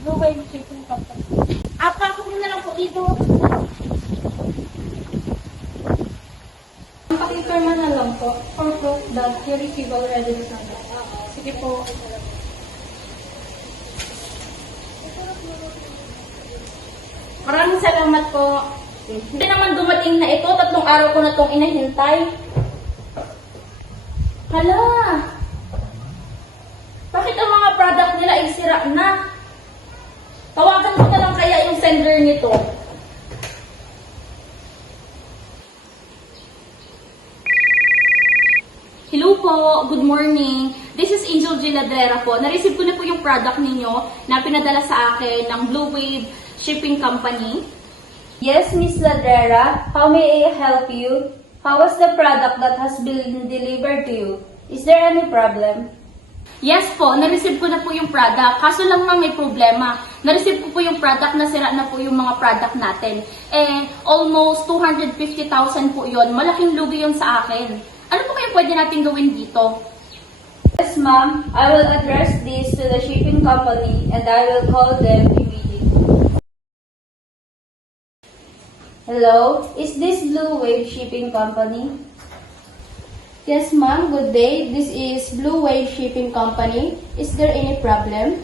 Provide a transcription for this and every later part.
Blue Wave Shipping Company. Ako na lang po dito. Pakipirma na lang po for proof that you receive already the product. Sige po. Maraming salamat po. Hindi naman dumating na ito. 3 araw ko na itong inahintay. Hala! Bakit ang mga product nila ay sira na? Tawagan ko na lang kaya yung sender nito. Hello po, good morning. This is Angel Giladera po. Na-receive ko na po yung product ninyo na pinadala sa akin ng Blue Wave Shipping Company. Yes, Miss Ladera. How may I help you? How was the product that has been delivered to you? Is there any problem? Yes po, na-receive ko na po yung product. Kaso lang ma'am, may problema. Na-receive ko po yung product, nasira na po yung mga product natin. Almost 250,000 po yon. Malaking lugi yun sa akin. Ano po kaya pwede natin gawin dito? Yes, ma'am. I will address this to the shipping company and I will call them immediately. Hello, is this Blue Wave Shipping Company? Yes ma'am, good day. This is Blue Wave Shipping Company. Is there any problem?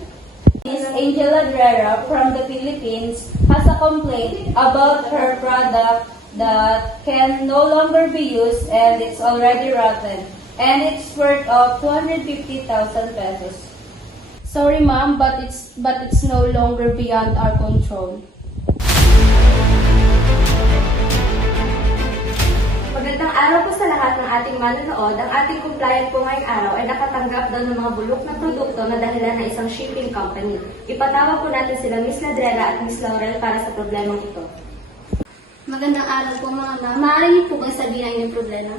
Miss Angela Drera from the Philippines has a complaint about her product that can no longer be used and it's already rotten and it's worth of 250,000 pesos. Sorry ma'am, but it's no longer beyond our control. Magandang araw po sa lahat ng ating manonood. Ang ating compliant po ngayong araw ay nakatanggap daw ng mga bulok na produkto na dahilan ng isang shipping company. Ipatawag po natin sila Miss Ladrera at Miss Laurel para sa problemang ito. Magandang araw po mga ma'am. Maaari niyo po bang sabihin ang inyong problema?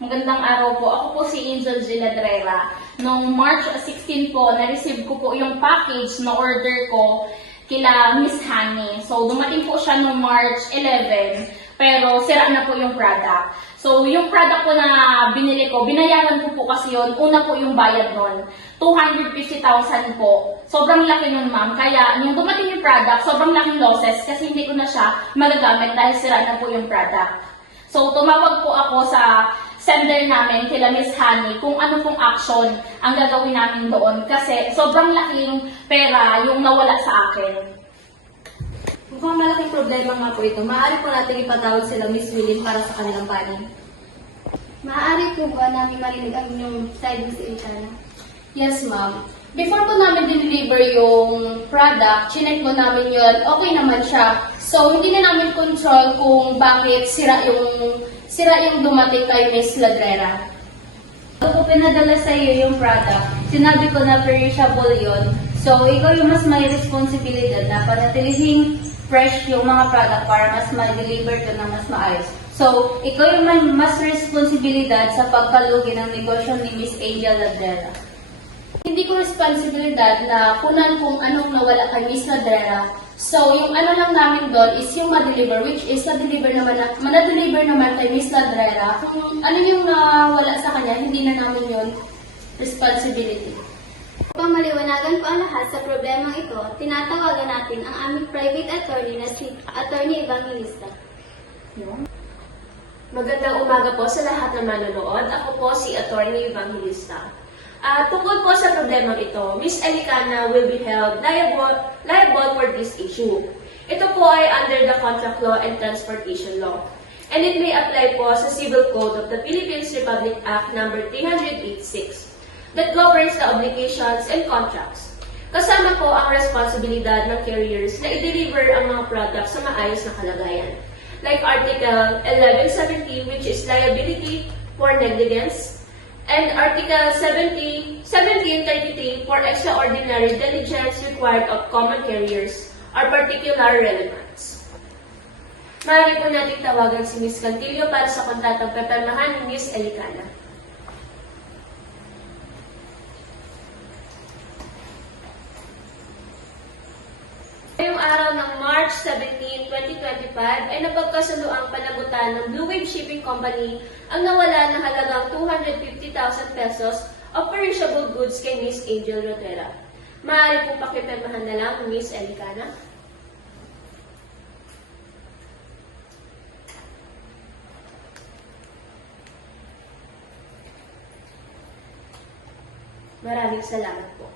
Magandang araw po. Ako po si Angel Giladrera. Noong March 16 po, na-receive ko po yung package na order ko kila Miss Honey. So, dumating po siya noong March 11, pero sira na po yung product. So, yung product po na binili ko, binayaran ko po kasi yun. Una po yung bayad nun. 250,000 po. Sobrang laki nun, ma'am. Kaya, yung dumating yung product, sobrang laking losses kasi hindi ko na siya magagamit dahil sira na po yung product. So, tumawag po ako sa sender namin, kila Miss Honey, kung ano pong action ang gagawin namin doon. Kasi sobrang laking pera yung nawala sa akin. Mukhang malaking problema nga po ito. Maaari po natin ipatawag sila Miss Wilin para sa kanilang panig. Maaari po ba namin marinig ang inyong side, Miss Ilkana? Yes, ma'am. Before po namin deliver yung product, chinek po namin yun, okay naman siya. So, hindi na namin control kung bakit sira yung dumating kay Miss Ladrera. Ako pinadala sa iyo yung product, sinabi ko na perishable yun. So, ikaw yung mas may responsibilidad na panatilihing fresh yung mga product para mas ma-deliver ko na mas maayos. So, ikaw yung mas responsibilidad sa pagkalugi ng negosyo ni Miss Angel Ladrera. Hindi ko responsibilidad na kunan kung anong nawala kay Miss Ladrera. So, yung ano lang namin doon is yung ma-deliver, which is ma-deliver naman kay Miss Ladrera. Kung ano yung nawala sa kanya, hindi na namin yun responsibility. Upang maliwanagan po ang lahat sa problemang ito, tinatawagan natin ang aming private attorney na si Attorney Evangelista. Magandang umaga po sa lahat ng manonood. Ako po si Attorney Evangelista. Tungkol po sa problemang ito, Miss Elicana will be held liable for this issue. Ito po ay under the Contract Law and Transportation Law. And it may apply po sa Civil Code of the Philippines Republic Act No. 386 that governs the obligations and contracts. Kasama po ang responsibilidad ng carriers na i-deliver ang mga products sa maayos na kalagayan. Like Article 1170, which is liability for negligence, and Article 1733 for extraordinary diligence required of common carriers or particular relevance. Maaari po natin tawagan si Ms. Cantillo para sa kontratang pepirmahan ni Ms. Elicana. Ngayong araw ng March 17, 2025 ay napagkasaluang panagutan ng Blue Wave Shipping Company ang nawala na halagang 250,000 pesos of perishable goods kay Miss Angel Rotera. Maaari po pakipirmahan na lang, Miss Elicana. Maraming salamat po.